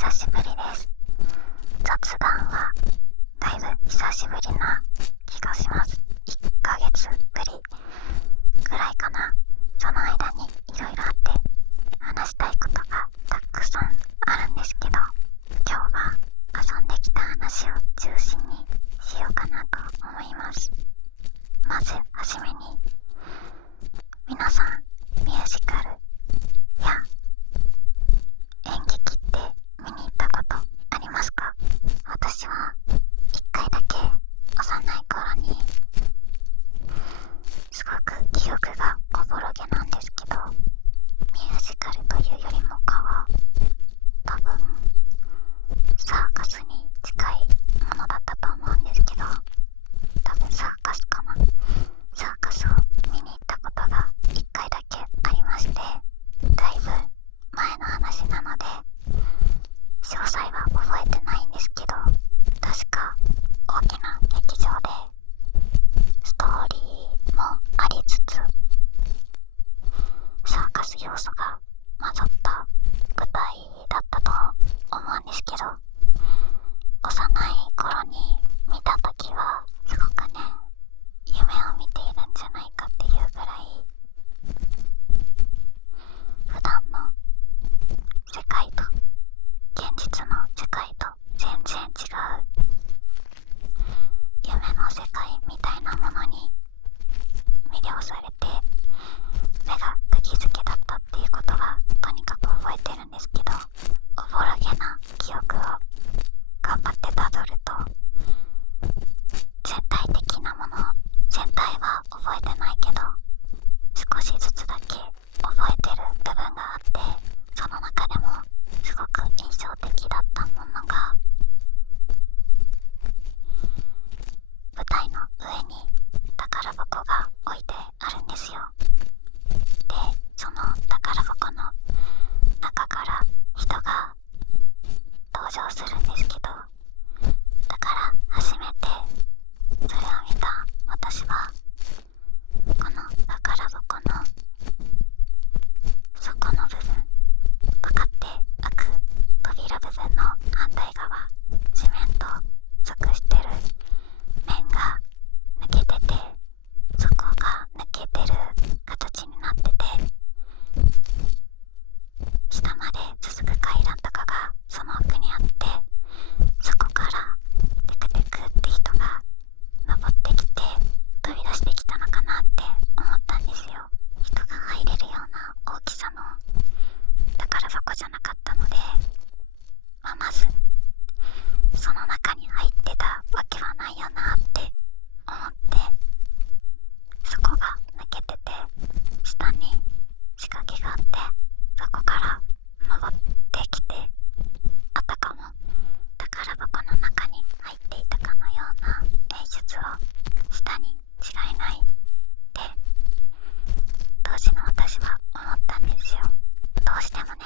久しぶりです。雑談はだいぶ久しぶりな気がします。1ヶ月ぶりぐらいかな。その間にいろいろあって話したいことがたくさんあるんですけど、今日は遊んできた話を中心にしようかなと思います。まずはじめに、皆さんミュージカルや演劇って見に行ったことありますか？私は1回だけ幼い頃に、すごく記憶がおぼろげなんですけど、ミュージカルというよりもかは多分サーカスに近いものだったと思うんですけど、多分サーカスかな。サーカスを見に行ったことが1回だけありまして、だいぶ前の話なので詳細は覚えてないんですけど、確か大きな劇場でストーリーもありつつサーカス要素が混ざった舞台だったと思うんですけど、幼い頃に見た時はすごくね、夢を見ているんじゃないかっていうぐらい、普段の世界と現実の世界と全然違う夢の世界みたいなものに魅了されて、目が釘付けだったっていうことはとにかく覚えてるんですけど、おぼろげな記憶を頑張ってたどると、全体的なもの、全体は覚えてないけど少しずつだけ覚えてる部分があって、その中でもすごく印象的だったものが、舞台の上に宝箱が置いてあるんですよ。で、その宝箱の中から人が登場するんですけど、だから初めてそれを見た私は、この宝箱の底の部分、パカって開く扉部分の反対側、地面と属してる面が抜けてて、底が抜けてる形になってて、下まで続く階段とかがその奥にあって、そこからテクテクって人が登ってきて飛び出してきたのかなって思ったんですよ。人が入れるような大きさの宝箱じゃなかったので、まずその中に入ってたわけはないよなって思って、そこが抜けてて下に仕掛けがあって、そこから登ってきて、あたかも宝箱の中に入っていたかのような演出をしたに違いないって当時の私は思ったんですよ。どうしてもね、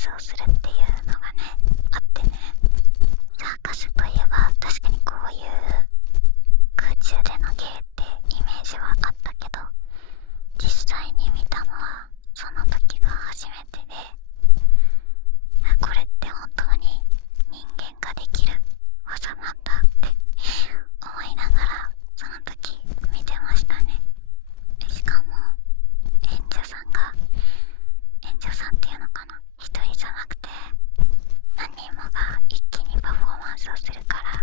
スをするっていうのがねあってね、サーカスといえば確かにこういう空中での芸ってイメージはあったけど、実際に見たのはその時が初めてで、これって本当に人間ができる技なんだって思いながらその時見てましたね。しかも演者さんが、演者さんっていうのかな、一人じゃなくて何人もが一気にパフォーマンスをするから、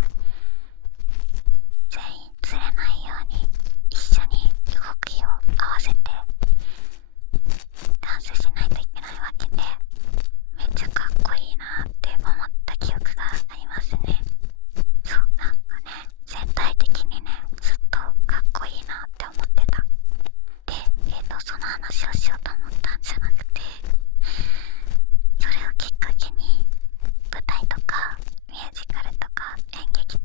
全員ずれないように一緒に動きを合わせてダンスしないといけないわけで、めっちゃかっこいいなって思った記憶がありますね。そう、なんかね、全体的にねずっとかっこいいなって思ってた。で、その話をしようと思ったんじゃなくて、それをきっかけに舞台とかミュージカルとか演劇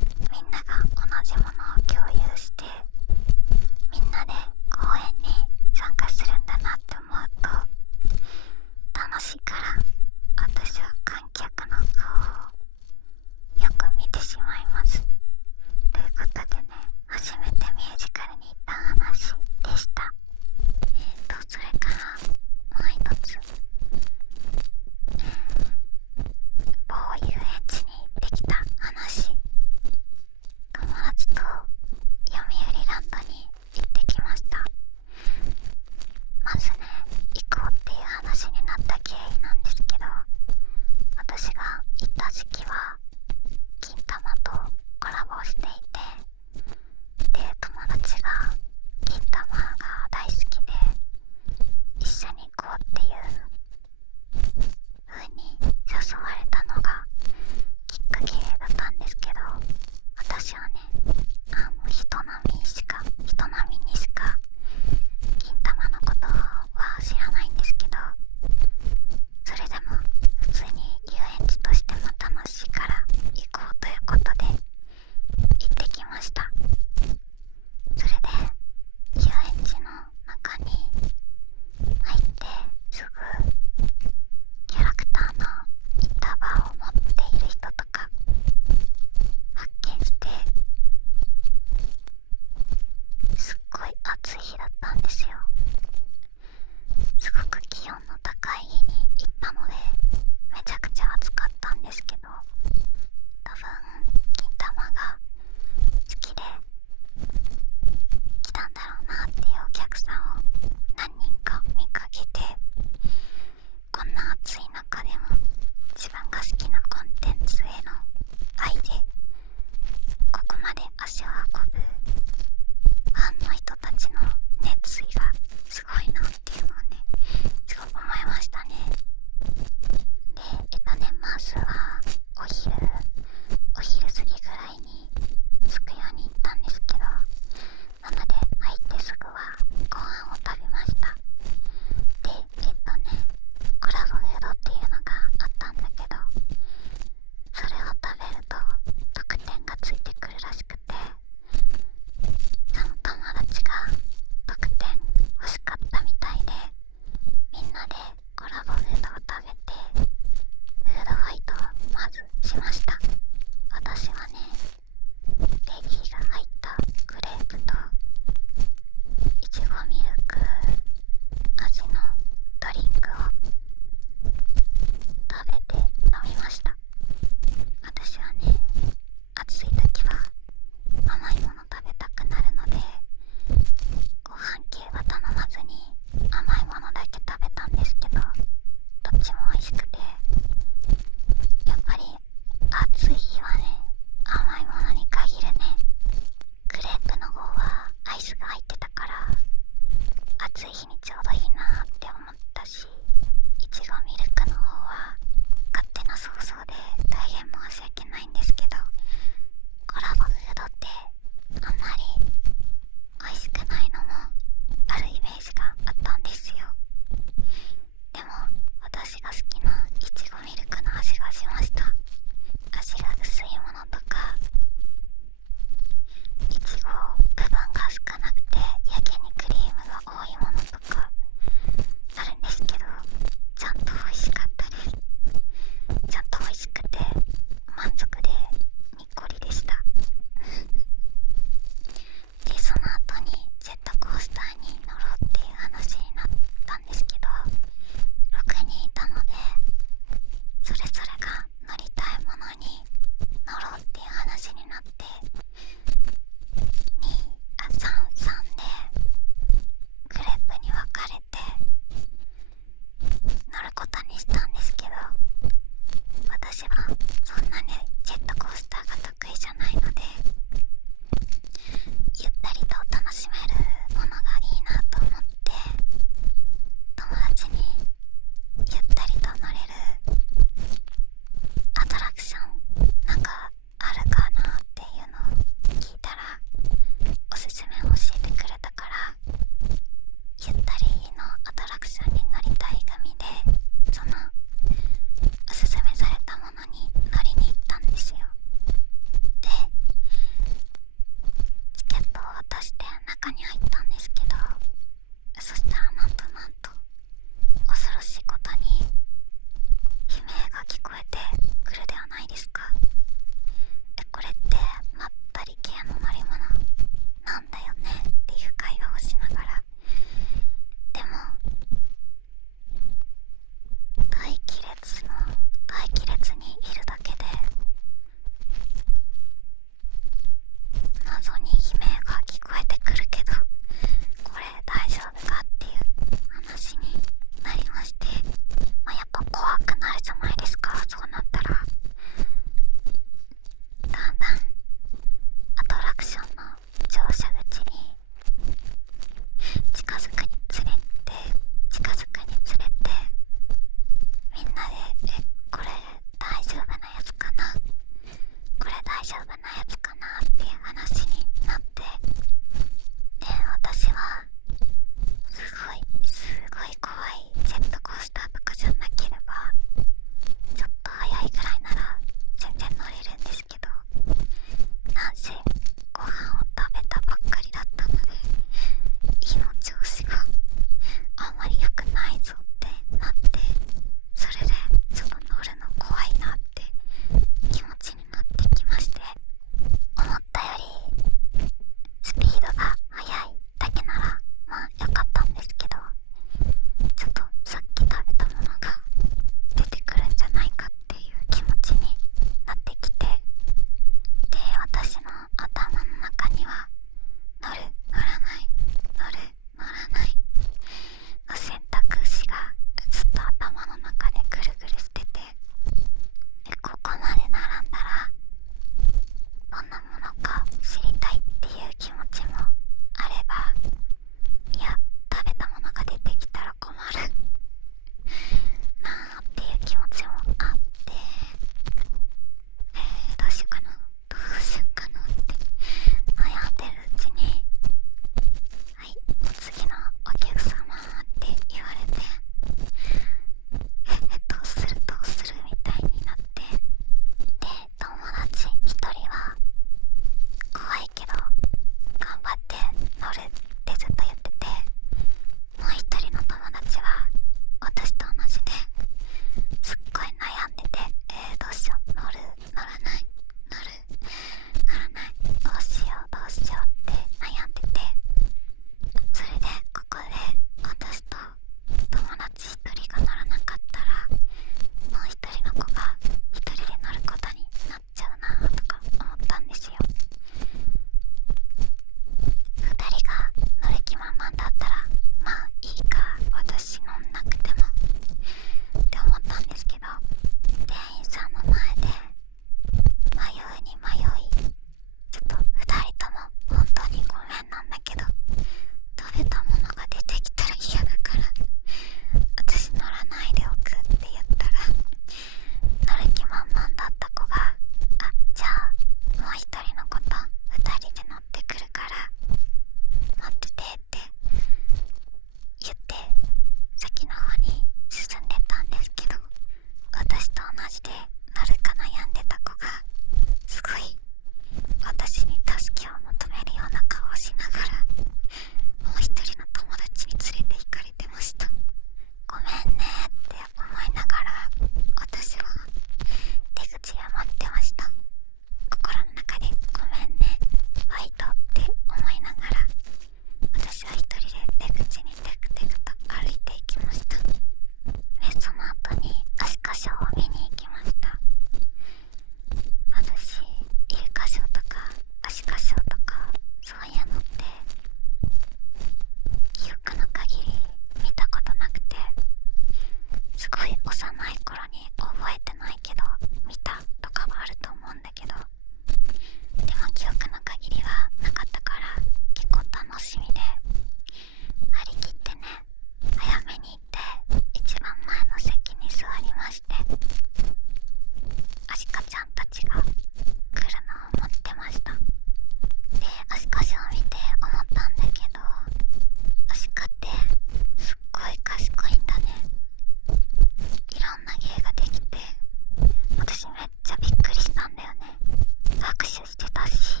手してたし、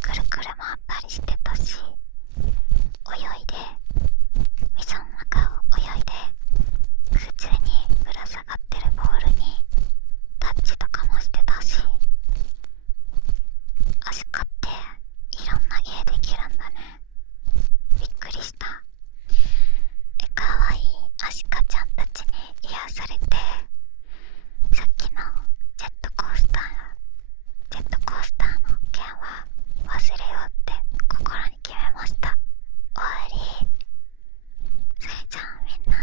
くるくる回ったりしてたし、泳いで水の中を泳いで空中にぶら下がってるボールにタッチとかもしてたし、アシカっていろんな芸できるんだね。びっくりした。かわいいアシカちゃんたちに癒されて、さっきのジェットコースターの件は忘れようって心に決めました。終わり。それじゃあみんな